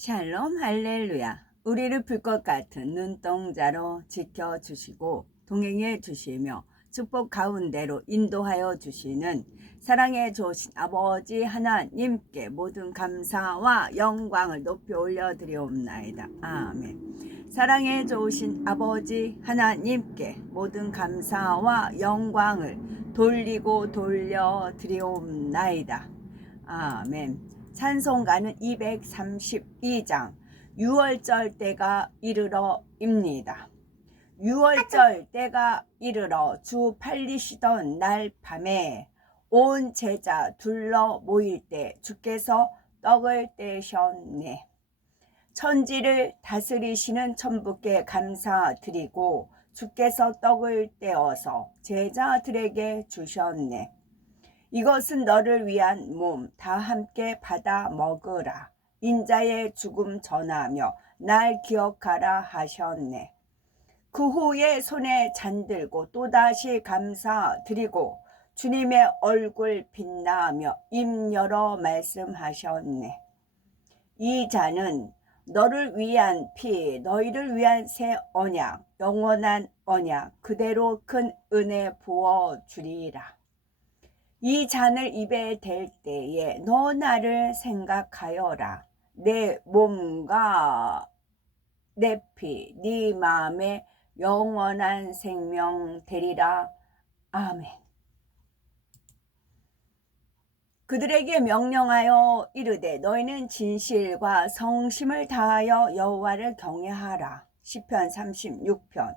샬롬 할렐루야. 우리를 불꽃 같은 눈동자로 지켜주시고 동행해 주시며 축복 가운데로 인도하여 주시는 사랑해 주신 아버지 하나님께 모든 감사와 영광을 높이 올려드리옵나이다. 아멘. 사랑해 주신 아버지 하나님께 모든 감사와 영광을 돌리고 돌려드리옵나이다. 아멘. 찬송가는 232장 6월절 때가 이르러입니다. 6월절 때가 이르러 주 팔리시던 날 밤에 온 제자 둘러 모일 때 주께서 떡을 떼셨네. 천지를 다스리시는 천부께 감사드리고 주께서 떡을 떼어서 제자들에게 주셨네. 이것은 너를 위한 몸, 다 함께 받아 먹으라. 인자의 죽음 전하며 날 기억하라 하셨네. 그 후에 손에 잔들고 또다시 감사드리고 주님의 얼굴 빛나며 입 열어 말씀하셨네. 이 잔은 너를 위한 피, 너희를 위한 새 언약, 영원한 언약, 그대로 큰 은혜 부어주리라. 이 잔을 입에 댈 때에 너 나를 생각하여라. 내 몸과 내 피, 네 마음에 영원한 생명 되리라. 아멘. 그들에게 명령하여 이르되 너희는 진실과 성심을 다하여 여호와를 경외하라. 시편 36편.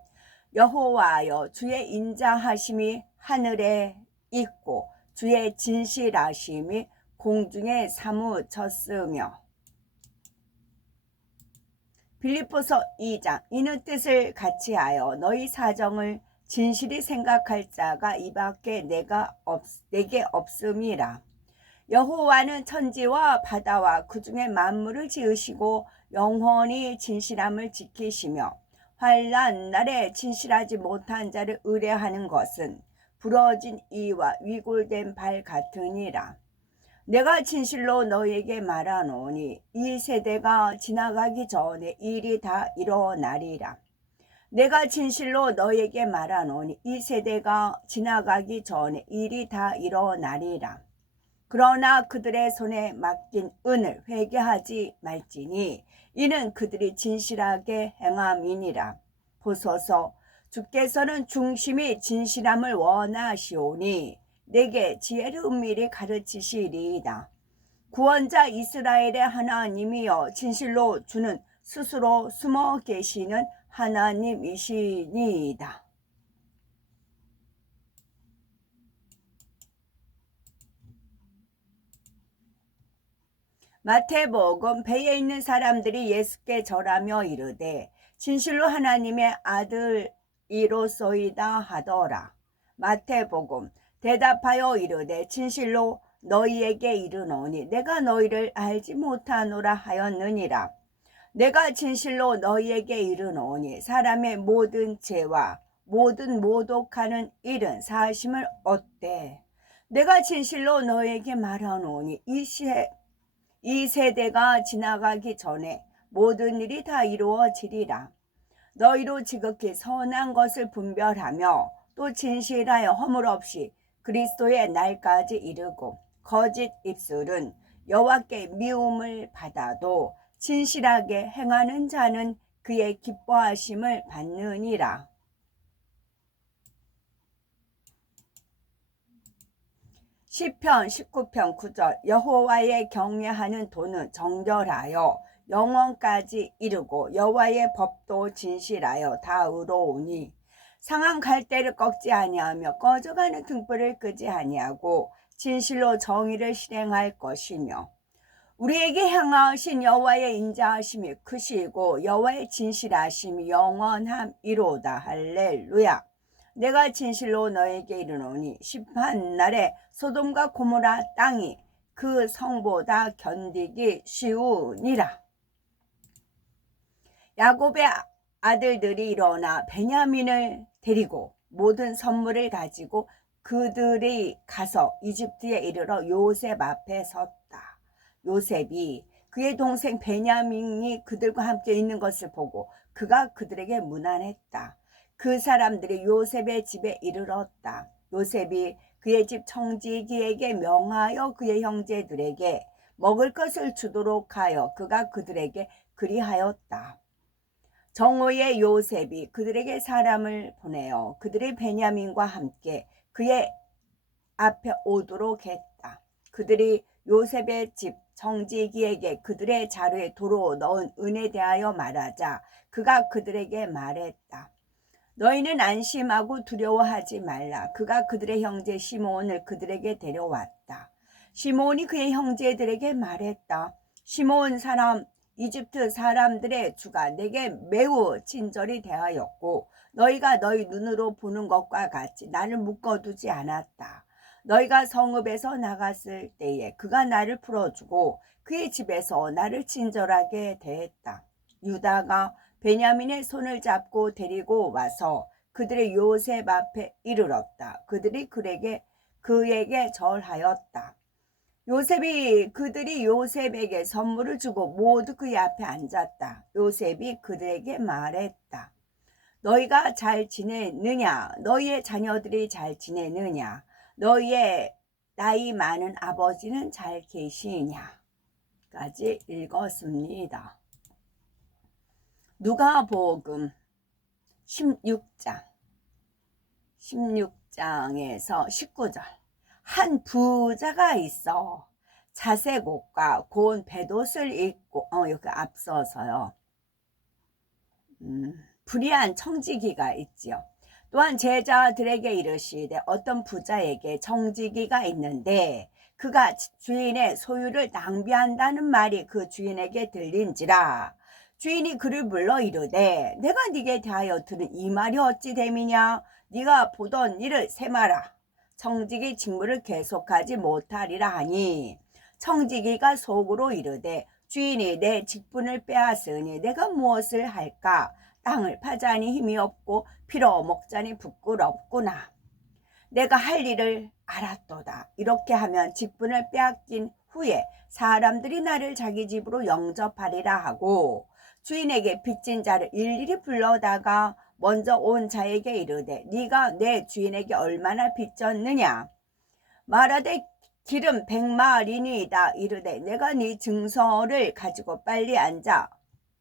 여호와여 주의 인자하심이 하늘에 있고 주의 진실하심이 공중에 사무쳤으며. 빌립보서 2장. 이는 뜻을 같이하여 너희 사정을 진실히 생각할 자가 이밖에 내게 없음이라. 여호와는 천지와 바다와 그 중에 만물을 지으시고 영원히 진실함을 지키시며 환난 날에 진실하지 못한 자를 의뢰하는 것은 부러진 이와 위골된 발 같으니라. 내가 진실로 너에게 말하노니 이 세대가 지나가기 전에 일이 다 일어나리라. 내가 진실로 너에게 말하노니 이 세대가 지나가기 전에 일이 다 일어나리라. 그러나 그들의 손에 맡긴 은을 회개하지 말지니 이는 그들이 진실하게 행함이니라. 보소서, 주께서는 중심이 진실함을 원하시오니 내게 지혜를 은밀히 가르치시리이다. 구원자 이스라엘의 하나님이여 진실로 주는 스스로 숨어 계시는 하나님이시니이다. 마태복음. 배에 있는 사람들이 예수께 절하며 이르되 진실로 하나님의 아들이로소이다 하더라. 마태복음. 대답하여 이르되 진실로 너희에게 이르노니 내가 너희를 알지 못하노라 하였느니라. 내가 진실로 너희에게 이르노니 사람의 모든 죄와 모든 모독하는 일은 사하심을 얻되 내가 진실로 너희에게 말하노니 이 세대가 지나가기 전에 모든 일이 다 이루어지리라. 너희로 지극히 선한 것을 분별하며 또 진실하여 허물 없이 그리스도의 날까지 이르고 거짓 입술은 여호와께 미움을 받아도 진실하게 행하는 자는 그의 기뻐하심을 받느니라. 시편 19편 9절. 여호와의 경외하는 도는 정결하여 영원까지 이르고 여호와의 법도 진실하여 다 의로우니 상한 갈대를 꺾지 아니하며 꺼져가는 등불을 끄지 아니하고 진실로 정의를 실행할 것이며 우리에게 향하신 여호와의 인자하심이 크시고 여호와의 진실하심이 영원함이로다. 할렐루야. 내가 진실로 너에게 이르노니 심판날에 소돔과 고모라 땅이 그 성보다 견디기 쉬우니라. 야곱의 아들들이 일어나 베냐민을 데리고 모든 선물을 가지고 그들이 가서 이집트에 이르러 요셉 앞에 섰다. 요셉이 그의 동생 베냐민이 그들과 함께 있는 것을 보고 그가 그들에게 무난했다. 그 사람들이 요셉의 집에 이르렀다. 요셉이 그의 집 청지기에게 명하여 그의 형제들에게 먹을 것을 주도록 하여 그가 그들에게 그리하였다. 정오에 요셉이 그들에게 사람을 보내어 그들이 베냐민과 함께 그의 앞에 오도록 했다. 그들이 요셉의 집 정지기에게 그들의 자루에 도로 넣은 은에 대하여 말하자 그가 그들에게 말했다. 너희는 안심하고 두려워하지 말라. 그가 그들의 형제 시므온을 그들에게 데려왔다. 시므온이 그의 형제들에게 말했다. 시므온 사람, 이집트 사람들의 주가 내게 매우 친절히 대하였고 너희가 너희 눈으로 보는 것과 같이 나를 묶어두지 않았다. 너희가 성읍에서 나갔을 때에 그가 나를 풀어주고 그의 집에서 나를 친절하게 대했다. 유다가 베냐민의 손을 잡고 데리고 와서 그들의 요셉 앞에 이르렀다. 그들이 그에게 절하였다. 그들이 요셉에게 선물을 주고 모두 그의 앞에 앉았다. 요셉이 그들에게 말했다. 너희가 잘 지내느냐? 너희의 자녀들이 잘 지내느냐? 너희의 나이 많은 아버지는 잘 계시냐? 까지 읽었습니다. 누가복음 16장 16장에서 19절. 한 부자가 있어 자색 옷과 고운 뱃옷을 입고 여기 앞서서요. 불의한 청지기가 있지요. 또한 제자들에게 이르시되 어떤 부자에게 청지기가 있는데 그가 주인의 소유를 낭비한다는 말이 그 주인에게 들린지라. 주인이 그를 불러 이르되 내가 네게 대하여 들은 이 말이 어찌 됨이냐. 네가 보던 일을 세마라. 청지기 직무를 계속하지 못하리라 하니 청지기가 속으로 이르되 주인이 내 직분을 빼앗으니 내가 무엇을 할까. 땅을 파자니 힘이 없고 피로 먹자니 부끄럽구나. 내가 할 일을 알았도다. 이렇게 하면 직분을 빼앗긴 후에 사람들이 나를 자기 집으로 영접하리라 하고 주인에게 빚진 자를 일일이 불러다가 먼저 온 자에게 이르되 네가 내 주인에게 얼마나 빚졌느냐. 말하되 기름 100마리니이다. 이르되 내가 네 증서를 가지고 빨리 앉아.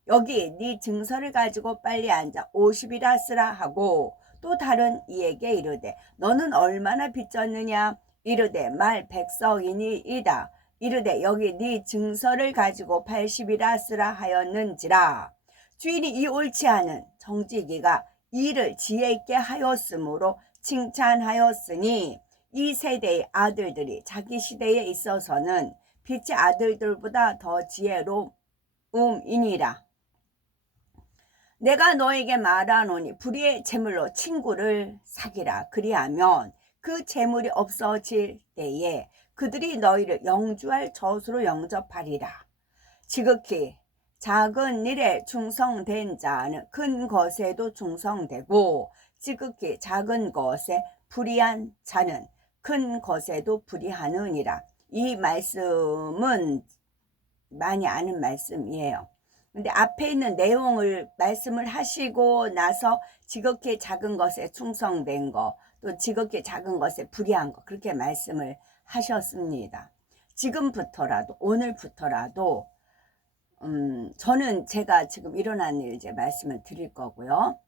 여기 네 증서를 가지고 빨리 앉아 50이라 쓰라 하고 또 다른 이에게 이르되 너는 얼마나 빚졌느냐. 이르되 말 100석이니이다. 이르되 여기 네 증서를 가지고 80이라 쓰라 하였는지라. 주인이 이 옳지 않은 청지기가 일을 지혜 있게 하였으므로 칭찬하였으니 이 세대의 아들들이 자기 시대에 있어서는 빛의 아들들보다 더 지혜로움이니라. 내가 너에게 말하노니 불의의 재물로 친구를 사기라. 그리하면 그 재물이 없어질 때에 그들이 너희를 영주할 젖으로 영접하리라. 지극히 작은 일에 충성된 자는 큰 것에도 충성되고 지극히 작은 것에 불의한 자는 큰 것에도 불의하느니라. 이 말씀은 많이 아는 말씀이에요. 근데 앞에 있는 내용을 말씀을 하시고 나서 지극히 작은 것에 충성된 거, 또 지극히 작은 것에 불의한 거, 그렇게 말씀을 하셨습니다. 지금부터라도, 오늘부터라도 저는 제가 지금 일어난 일 이제 말씀을 드릴 거고요.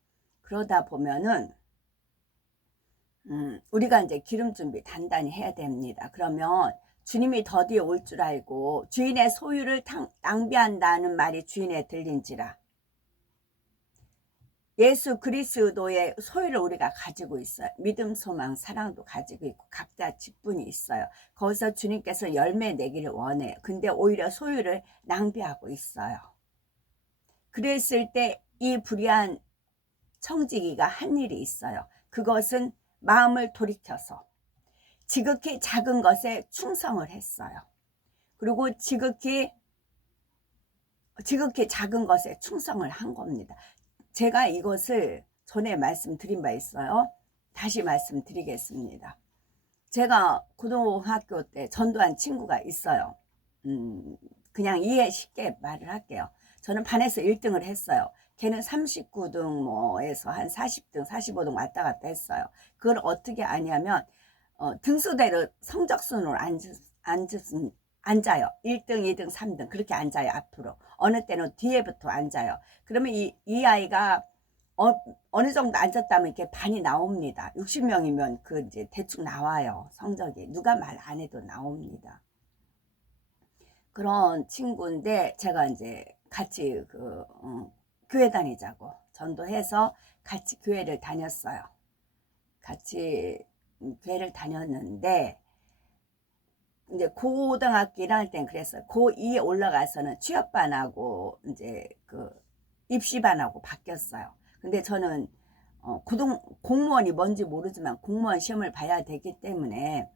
그러다 보면은 우리가 이제 기름 준비 단단히 해야 됩니다. 그러면 주님이 더디에 올 줄 알고 주인의 소유를 낭비한다는 말이 주인에 들린지라. 예수 그리스도의 소유를 우리가 가지고 있어요. 믿음, 소망, 사랑도 가지고 있고 각자 직분이 있어요. 거기서 주님께서 열매 내기를 원해요. 근데 오히려 소유를 낭비하고 있어요. 그랬을 때 이 불의한 청지기가 한 일이 있어요. 그것은 마음을 돌이켜서 지극히 작은 것에 충성을 했어요. 그리고 지극히 작은 것에 충성을 한 겁니다. 제가 이것을 전에 말씀드린 바 있어요. 다시 말씀드리겠습니다. 제가 고등학교 때 전도한 친구가 있어요. 그냥 이해 쉽게 말을 할게요. 저는 반에서 1등을 했어요. 걔는 39등 뭐에서 한 40등, 45등 왔다 갔다 했어요. 그걸 어떻게 아냐면 등수대로 성적순으로 앉아요. 1등, 2등, 3등 그렇게 앉아요. 앞으로. 어느 때는 뒤에부터 앉아요. 그러면 이 아이가 어느 정도 앉았다면 이렇게 반이 나옵니다. 60명이면 그 이제 대충 나와요. 성적이. 누가 말 안 해도 나옵니다. 그런 친구인데 제가 이제 같이 교회 다니자고 전도해서 같이 교회를 다녔어요. 같이 교회를 다녔는데 이제 고등학교 1학년 때는 그랬어요. 고2에 올라가서는 취업반하고 이제 그 입시반하고 바뀌었어요. 근데 저는 공무원이 뭔지 모르지만 공무원 시험을 봐야 되기 때문에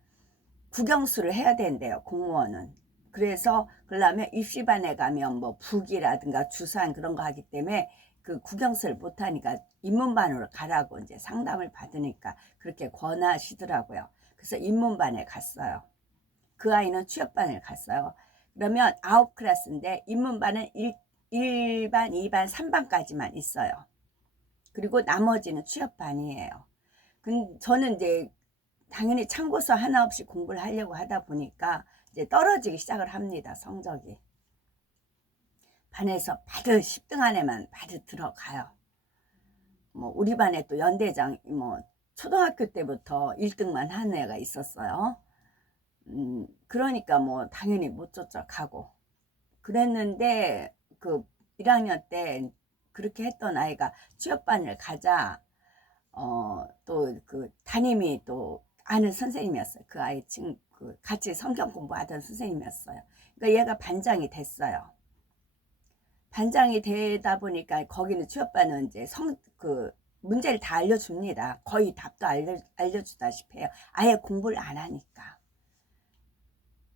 국영수를 해야 된대요. 공무원은. 그래서 그러려면 입시반에 가면 뭐 부기라든가 주산 그런 거 하기 때문에 그 국영수를 못하니까 인문반으로 가라고 이제 상담을 받으니까 그렇게 권하시더라고요. 그래서 인문반에 갔어요. 그 아이는 취업반을 갔어요. 그러면 9클래스인데 인문반은 1반, 2반, 3반까지만 있어요. 그리고 나머지는 취업반이에요. 저는 이제 당연히 참고서 하나 없이 공부를 하려고 하다 보니까 이제 떨어지기 시작을 합니다. 성적이. 반에서 바로 10등 안에만 바로 들어가요. 뭐 우리 반에 또 연대장 뭐 초등학교 때부터 1등만 한 애가 있었어요. 그러니까 뭐 당연히 못 쫓아가고 그랬는데 그 1학년 때 그렇게 했던 아이가 취업반을 가자 또 그 담임이 또 아는 선생님이었어요. 그 아이 그 같이 성경 공부하던 선생님이었어요. 그러니까 얘가 반장이 됐어요. 반장이 되다 보니까 거기는 취업반은 이제 그 문제를 다 알려줍니다. 거의 답도 알려주다시피 해요. 아예 공부를 안 하니까.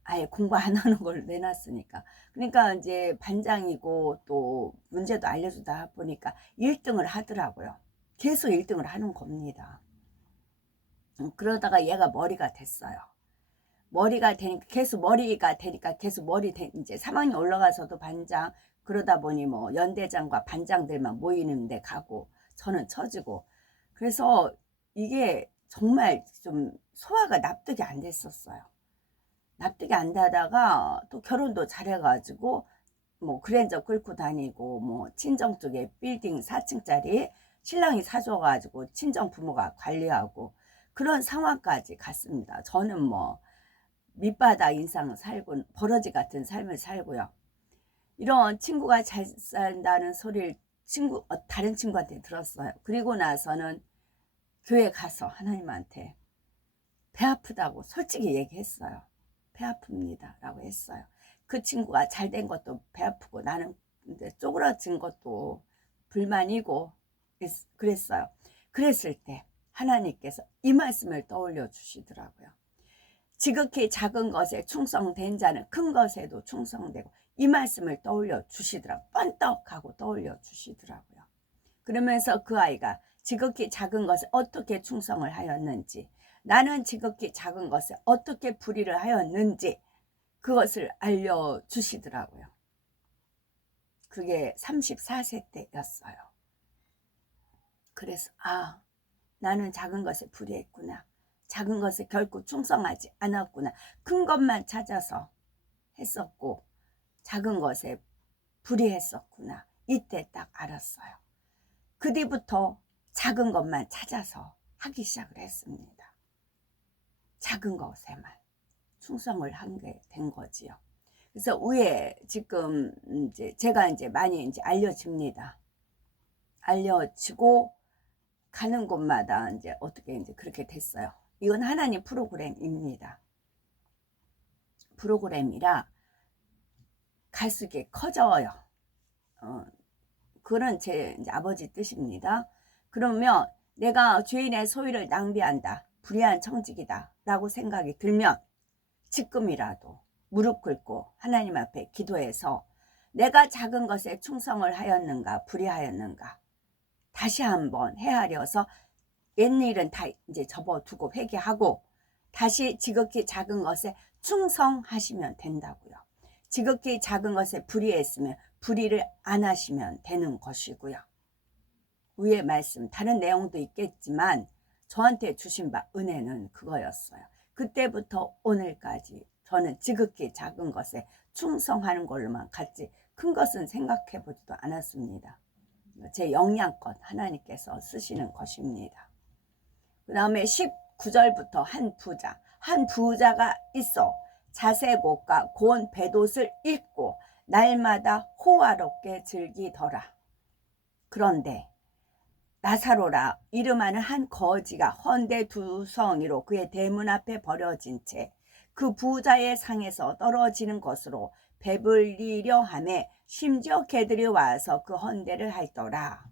아예 공부 안 하는 걸 내놨으니까. 그러니까 이제 반장이고 또 문제도 알려주다 보니까 1등을 하더라고요. 계속 1등을 하는 겁니다. 그러다가 얘가 머리가 됐어요. 머리가 되니까 계속 이제 3학년 올라가서도 반장, 그러다 보니 뭐 연대장과 반장들만 모이는데 가고 저는 처지고. 그래서 이게 정말 좀 소화가 납득이 안 됐었어요. 납득이 안 되다가 또 결혼도 잘해가지고 뭐 그랜저 끌고 다니고 뭐 친정 쪽에 빌딩 4층짜리 신랑이 사줘가지고 친정 부모가 관리하고 그런 상황까지 갔습니다. 저는 뭐 밑바닥 인상 살고 버러지 같은 삶을 살고요. 이런 친구가 잘 산다는 소리를 다른 친구한테 들었어요. 그리고 나서는 교회 가서 하나님한테 배 아프다고 솔직히 얘기했어요. 배 아픕니다 라고 했어요. 그 친구가 잘된 것도 배 아프고 나는 이제 쪼그라진 것도 불만이고 그랬어요. 그랬을 때 하나님께서 이 말씀을 떠올려 주시더라고요. 지극히 작은 것에 충성된 자는 큰 것에도 충성되고, 이 말씀을 떠올려 주시더라고요. 번떡하고 떠올려 주시더라고요. 그러면서 그 아이가 지극히 작은 것에 어떻게 충성을 하였는지, 나는 지극히 작은 것에 어떻게 불의를 하였는지 그것을 알려주시더라고요. 그게 34세 때였어요. 그래서 나는 작은 것에 불의했구나. 작은 것에 결코 충성하지 않았구나. 큰 것만 찾아서 했었고 작은 것에 불의했었구나. 이때 딱 알았어요. 그 뒤부터 작은 것만 찾아서 하기 시작을 했습니다. 작은 것에만 충성을 하게 된 거지요. 그래서 위에 지금 이제 제가 이제 많이 이제 알려집니다. 알려지고 가는 곳마다 이제 어떻게 이제 그렇게 됐어요. 이건 하나님 프로그램입니다. 프로그램이라 갈수록 커져요. 그런 제 이제 아버지 뜻입니다. 그러면 내가 죄인의 소유를 낭비한다, 불의한 청직이다 라고 생각이 들면 지금이라도 무릎 꿇고 하나님 앞에 기도해서 내가 작은 것에 충성을 하였는가 불의하였는가 다시 한번 헤아려서 옛일은 다 이제 접어두고 회개하고 다시 지극히 작은 것에 충성하시면 된다고요. 지극히 작은 것에 불의했으면 불의를 안 하시면 되는 것이고요. 위의 말씀 다른 내용도 있겠지만 저한테 주신 바 은혜는 그거였어요. 그때부터 오늘까지 저는 지극히 작은 것에 충성하는 걸로만 갔지 큰 것은 생각해 보지도 않았습니다. 제 영양껏 하나님께서 쓰시는 것입니다. 그 다음에 19절부터 한 부자가 있어 자색 옷과 고운 뱃옷을 입고 날마다 호화롭게 즐기더라. 그런데 나사로라 이름하는 한 거지가 헌데 두성이로 그의 대문 앞에 버려진 채 그 부자의 상에서 떨어지는 것으로 배불리려 하매 심지어 개들이 와서 그 헌데를 핥더라.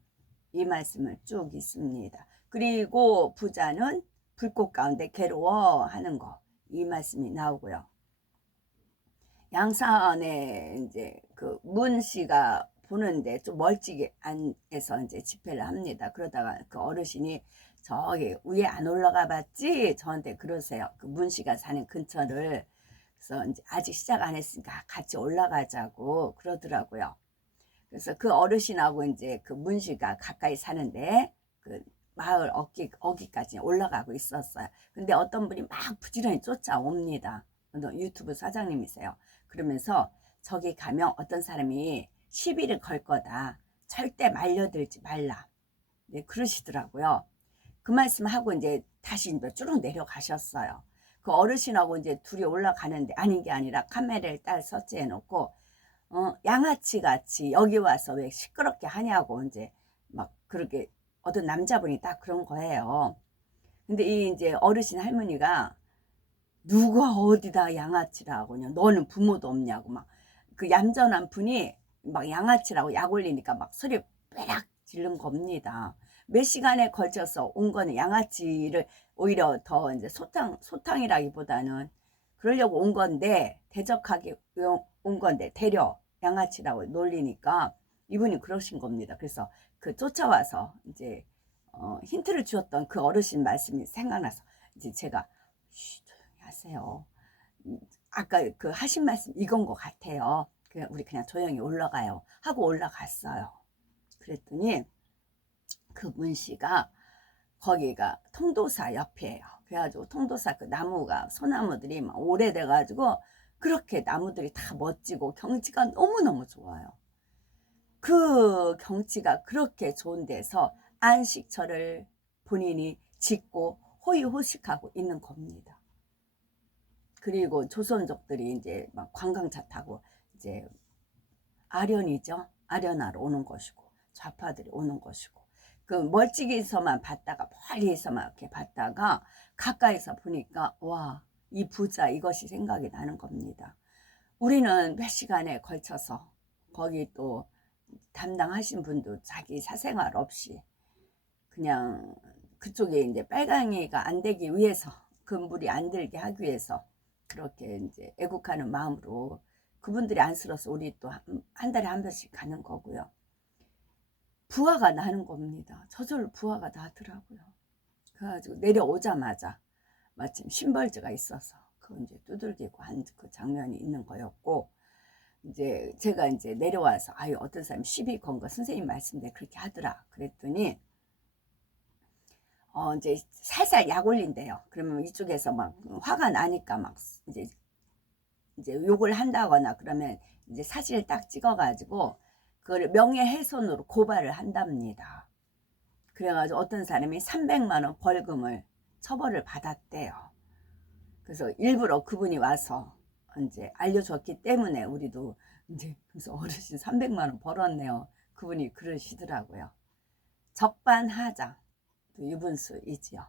이 말씀을 쭉 있습니다. 그리고 부자는 불꽃 가운데 괴로워하는 거, 이 말씀이 나오고요. 양산에 이제 그 문씨가 보는데 좀 멀찍이 안에서 이제 집회를 합니다. 그러다가 그 어르신이 저기 위에 안 올라가 봤지? 저한테 그러세요. 그 문씨가 사는 근처를. 그래서 이제 아직 시작 안 했으니까 같이 올라가자고 그러더라고요. 그래서 그 어르신하고 이제 그 문씨가 가까이 사는데 그 마을 어기까지 올라가고 있었어요. 근데 어떤 분이 막 부지런히 쫓아옵니다. 유튜브 사장님이세요. 그러면서 저기 가면 어떤 사람이 시비를 걸 거다. 절대 말려들지 말라. 네, 그러시더라고요. 그 말씀하고 이제 다시 쭉 내려가셨어요. 그 어르신하고 이제 둘이 올라가는데 아닌 게 아니라 카메라를 딱 설치해 놓고 양아치 같이 여기 와서 왜 시끄럽게 하냐고 이제 막 그렇게 어떤 남자분이 딱 그런 거예요. 근데 이 이제 어르신 할머니가 누가 어디다 양아치라고 그냥 너는 부모도 없냐고 막 그 얌전한 분이 막 양아치라고 약 올리니까 막 소리 빼락 지른 겁니다. 몇 시간에 걸쳐서 온 거는 양아치를 오히려 더 이제 소탕이라기보다는 그러려고 온 건데 대적하게 온 건데 되려 양아치라고 놀리니까 이분이 그러신 겁니다. 그래서 그 쫓아와서 이제 힌트를 주었던 그 어르신 말씀이 생각나서 이제 제가 조용히 하세요. 아까 그 하신 말씀 이건 것 같아요. 우리 그냥 조용히 올라가요 하고 올라갔어요. 그랬더니 그 문씨가 거기가 통도사 옆이에요. 그래가지고 통도사 그 나무가 소나무들이 막 오래돼가지고 그렇게 나무들이 다 멋지고 경치가 너무너무 좋아요. 그 경치가 그렇게 좋은 데서 안식처를 본인이 짓고 호의호식하고 있는 겁니다. 그리고 조선족들이 이제 막 관광차 타고 이제 아련이죠. 아련하러 오는 것이고 좌파들이 오는 것이고 그 멀찍이서만 봤다가 멀리서만 이렇게 봤다가 가까이서 보니까 와, 이 부자 이것이 생각이 나는 겁니다. 우리는 몇 시간에 걸쳐서 거기 또 담당하신 분도 자기 사생활 없이 그냥 그쪽에 이제 빨강이가 안 되기 위해서 금불이 안 들게 하기 위해서 그렇게 이제 애국하는 마음으로 그분들이 안쓰러워서 우리 또 한 달에 한 번씩 가는 거고요. 부화가 나는 겁니다. 저절로 부화가 나더라고요. 그래가지고 내려오자마자 마침 심벌즈가 있어서 그거 이제 두들기고 한 그 장면이 있는 거였고 이제 제가 이제 내려와서 아유 어떤 사람이 시비 건 거 선생님 말씀대로 그렇게 하더라 그랬더니 이제 살살 약 올린대요. 그러면 이쪽에서 막 화가 나니까 막 이제 욕을 한다거나 그러면 이제 사진을 딱 찍어가지고 그걸 명예훼손으로 고발을 한답니다. 그래가지고 어떤 사람이 300만 원 벌금을 처벌을 받았대요. 그래서 일부러 그분이 와서 이제 알려줬기 때문에 우리도 이제 그래서 어르신 300만 원 벌었네요. 그분이 그러시더라고요. 적반하장 유분수이지요.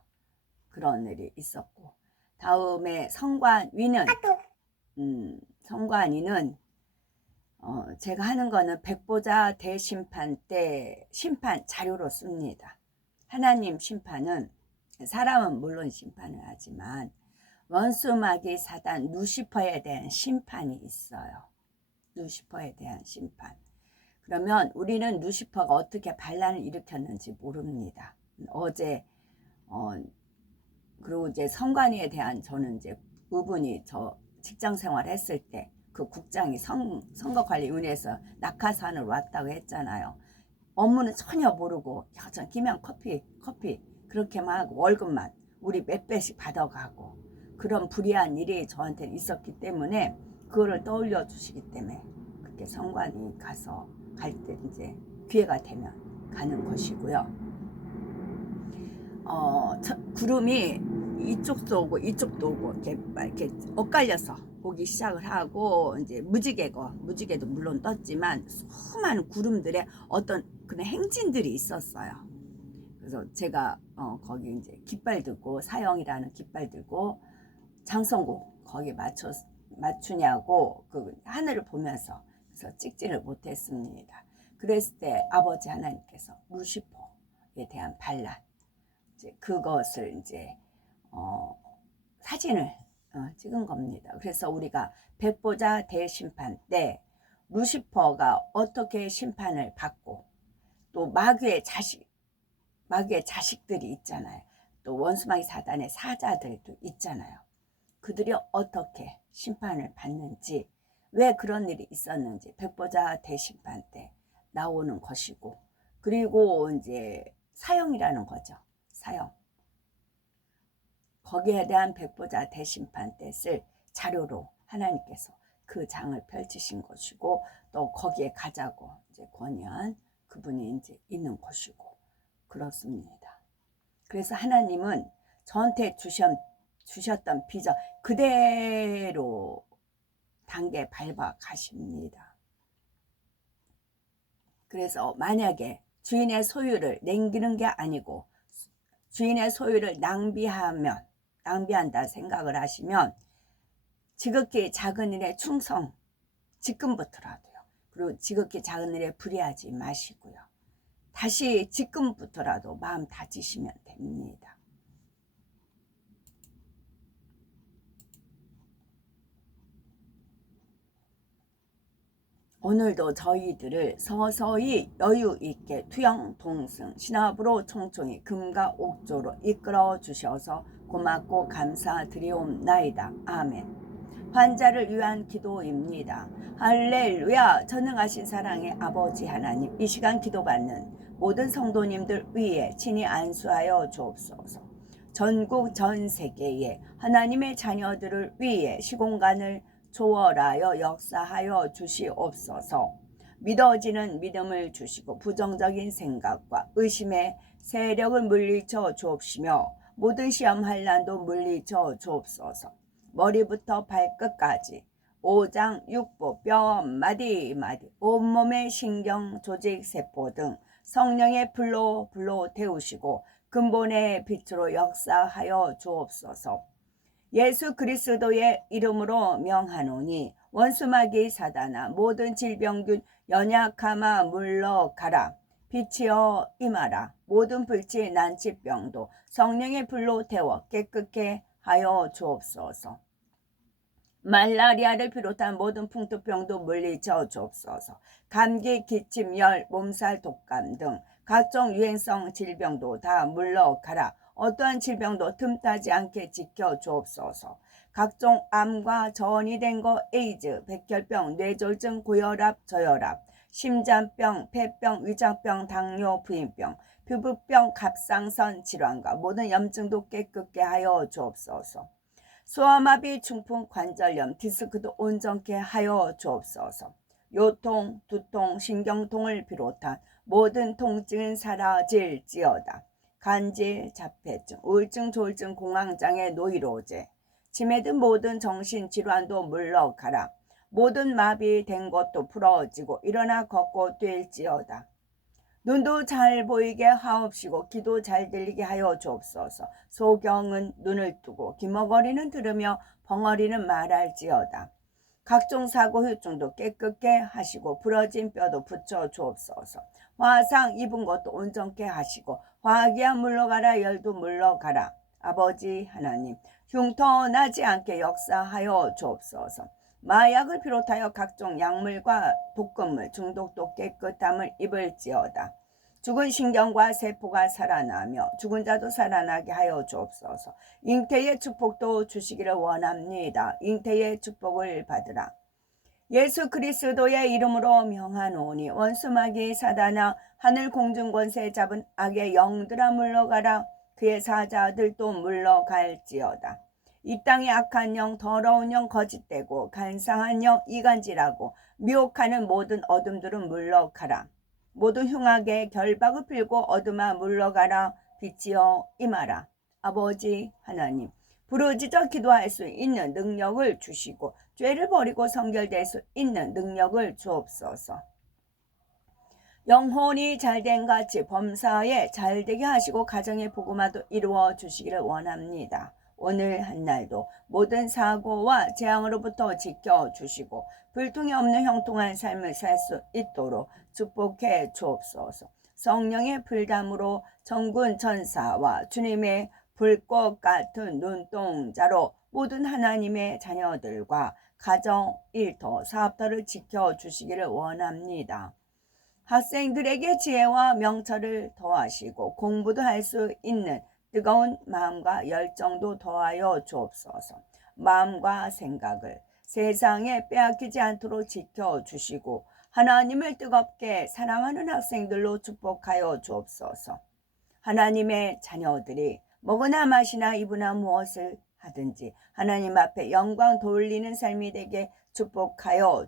그런 일이 있었고 다음에 성관위는 성관위는 제가 하는 거는 백보자 대심판 때 심판 자료로 씁니다. 하나님 심판은 사람은 물론 심판을 하지만 원수마귀 사단 루시퍼에 대한 심판이 있어요. 루시퍼에 대한 심판. 그러면 우리는 루시퍼가 어떻게 반란을 일으켰는지 모릅니다. 어제 그리고 이제 성관이에 대한 저는 이제 부분이 저 직장 생활 했을 때 그 국장이 선거관리위원회에서 낙하산으로 왔다고 했잖아요. 업무는 전혀 모르고 전 김양 커피 그렇게만 하고 월급만 우리 몇 배씩 받아가고 그런 불이한 일이 저한테는 있었기 때문에 그거를 떠올려 주시기 때문에 그렇게 선관위 가서 갈 때 이제 기회가 되면 가는 것이고요. 구름이 이쪽도 오고 이쪽도 오고 이렇게 엇갈려서 오기 시작을 하고 이제 무지개도 물론 떴지만 수많은 구름들의 어떤 그런 행진들이 있었어요. 그래서 제가 거기 이제 깃발 들고 사형이라는 깃발 들고 장성곡 거기 맞추냐고 그 하늘을 보면서 그래서 찍지를 못했습니다. 그랬을 때 아버지 하나님께서 루시퍼에 대한 반란 이제 그것을 이제 사진을 찍은 겁니다. 그래서 우리가 백보자 대심판 때 루시퍼가 어떻게 심판을 받고 또 마귀의 자식들이 있잖아요. 또 원수마귀 사단의 사자들도 있잖아요. 그들이 어떻게 심판을 받는지 왜 그런 일이 있었는지 백보자 대심판 때 나오는 것이고 그리고 이제 사형이라는 거죠. 사형. 거기에 대한 백보자 대심판 때 쓸 자료로 하나님께서 그 장을 펼치신 것이고 또 거기에 가자고 이제 권유한 그분이 이제 있는 것이고 그렇습니다. 그래서 하나님은 저한테 주셨던 비전 그대로 단계 밟아 가십니다. 그래서 만약에 주인의 소유를 남기는 게 아니고 주인의 소유를 낭비한다 생각을 하시면 지극히 작은 일에 충성, 지금부터라도요. 그리고 지극히 작은 일에 불의하지 마시고요. 다시 지금부터라도 마음 다지시면 됩니다. 오늘도 저희들을 서서히 여유 있게 투영 동승 신합으로 총총히 금과 옥조로 이끌어 주셔서 고맙고 감사드리옵나이다. 아멘. 환자를 위한 기도입니다. 할렐루야. 전능하신 사랑의 아버지 하나님, 이 시간 기도받는 모든 성도님들 위에 친히 안수하여 주옵소서. 전국 전 세계에 하나님의 자녀들을 위해 시공간을 초월하여 역사하여 주시옵소서. 믿어지는 믿음을 주시고 부정적인 생각과 의심의 세력을 물리쳐 주옵시며 모든 시험 환난도 물리쳐 주옵소서. 머리부터 발끝까지 오장 육부 뼈 마디 온몸의 신경 조직 세포 등 성령의 불로 태우시고 근본의 빛으로 역사하여 주옵소서. 예수 그리스도의 이름으로 명하노니 원수마귀 사단아 모든 질병균 연약함아 물러가라. 빛이여 임하라. 모든 불치 난치병도 성령의 불로 태워 깨끗게 하여 주옵소서. 말라리아를 비롯한 모든 풍토병도 물리쳐 주옵소서. 감기, 기침, 열, 몸살, 독감 등 각종 유행성 질병도 다 물러가라. 어떠한 질병도 틈타지 않게 지켜 주옵소서. 각종 암과 전이 된 거 에이즈, 백혈병, 뇌졸중, 고혈압, 저혈압, 심장병, 폐병, 위장병, 당뇨, 부인병, 피부병, 갑상선 질환과 모든 염증도 깨끗게 하여 주옵소서. 소아마비, 중풍, 관절염, 디스크도 온전케 하여 주옵소서. 요통, 두통, 신경통을 비롯한 모든 통증은 사라질지어다. 간질, 자폐증, 우울증, 조울증, 공황장애, 노이로제, 치매 등 모든 정신질환도 물러가라. 모든 마비된 것도 풀어지고 일어나 걷고 뛸지어다. 눈도 잘 보이게 하옵시고 귀도 잘 들리게 하여 주옵소서. 소경은 눈을 뜨고 귀머거리는 들으며 벙어리는 말할지어다. 각종 사고 후유증도 깨끗게 하시고 부러진 뼈도 붙여 주옵소서. 화상 입은 것도 온전케 하시고 화기야 물러가라. 열도 물러가라. 아버지 하나님, 흉터나지 않게 역사하여 주옵소서. 마약을 비롯하여 각종 약물과 독극물 중독도 깨끗함을 입을지어다. 죽은 신경과 세포가 살아나며 죽은 자도 살아나게 하여 주옵소서. 잉태의 축복도 주시기를 원합니다. 잉태의 축복을 받으라. 예수 그리스도의 이름으로 명하노니 원수마귀 사단아 하늘 공중 권세 잡은 악의 영들아 물러가라. 그의 사자들도 물러갈지어다. 이 땅의 악한 영, 더러운 영, 거짓되고 간사한 영, 이간질하고 미혹하는 모든 어둠들은 물러가라. 모두 흉악의 결박을 풀고 어둠아 물러가라. 빛이여 임하라. 아버지 하나님, 부르짖어 기도할 수 있는 능력을 주시고 죄를 버리고 성결될 수 있는 능력을 주옵소서. 영혼이 잘된 같이 범사에 잘되게 하시고 가정의 복음화도 이루어 주시기를 원합니다. 오늘 한날도 모든 사고와 재앙으로부터 지켜주시고 불통이 없는 형통한 삶을 살 수 있도록 축복해 주옵소서. 성령의 불담으로 천군 천사와 주님의 불꽃 같은 눈동자로 모든 하나님의 자녀들과 가정, 일터, 사업터를 지켜주시기를 원합니다. 학생들에게 지혜와 명철을 더하시고 공부도 할 수 있는 뜨거운 마음과 열정도 더하여 주옵소서. 마음과 생각을 세상에 빼앗기지 않도록 지켜주시고 하나님을 뜨겁게 사랑하는 학생들로 축복하여 주옵소서. 하나님의 자녀들이 먹으나 마시나 입으나 무엇을 하든지 하나님 앞에 영광 돌리는 삶이 되게 축복하여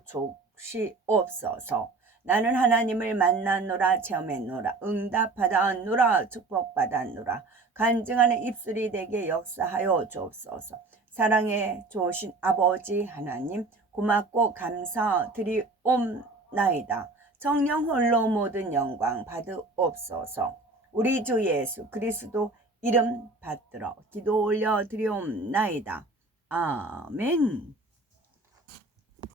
주시옵소서. 나는 하나님을 만났노라, 체험했노라, 응답받았노라, 축복받았노라. 간증하는 입술이 되게 역사하여 주옵소서. 사랑에 좋으신 아버지 하나님, 고맙고 감사드리옵나이다. 성령 홀로 모든 영광 받으옵소서. 우리 주 예수 그리스도 이름 받들어 기도 올려 드리옵나이다. 아멘.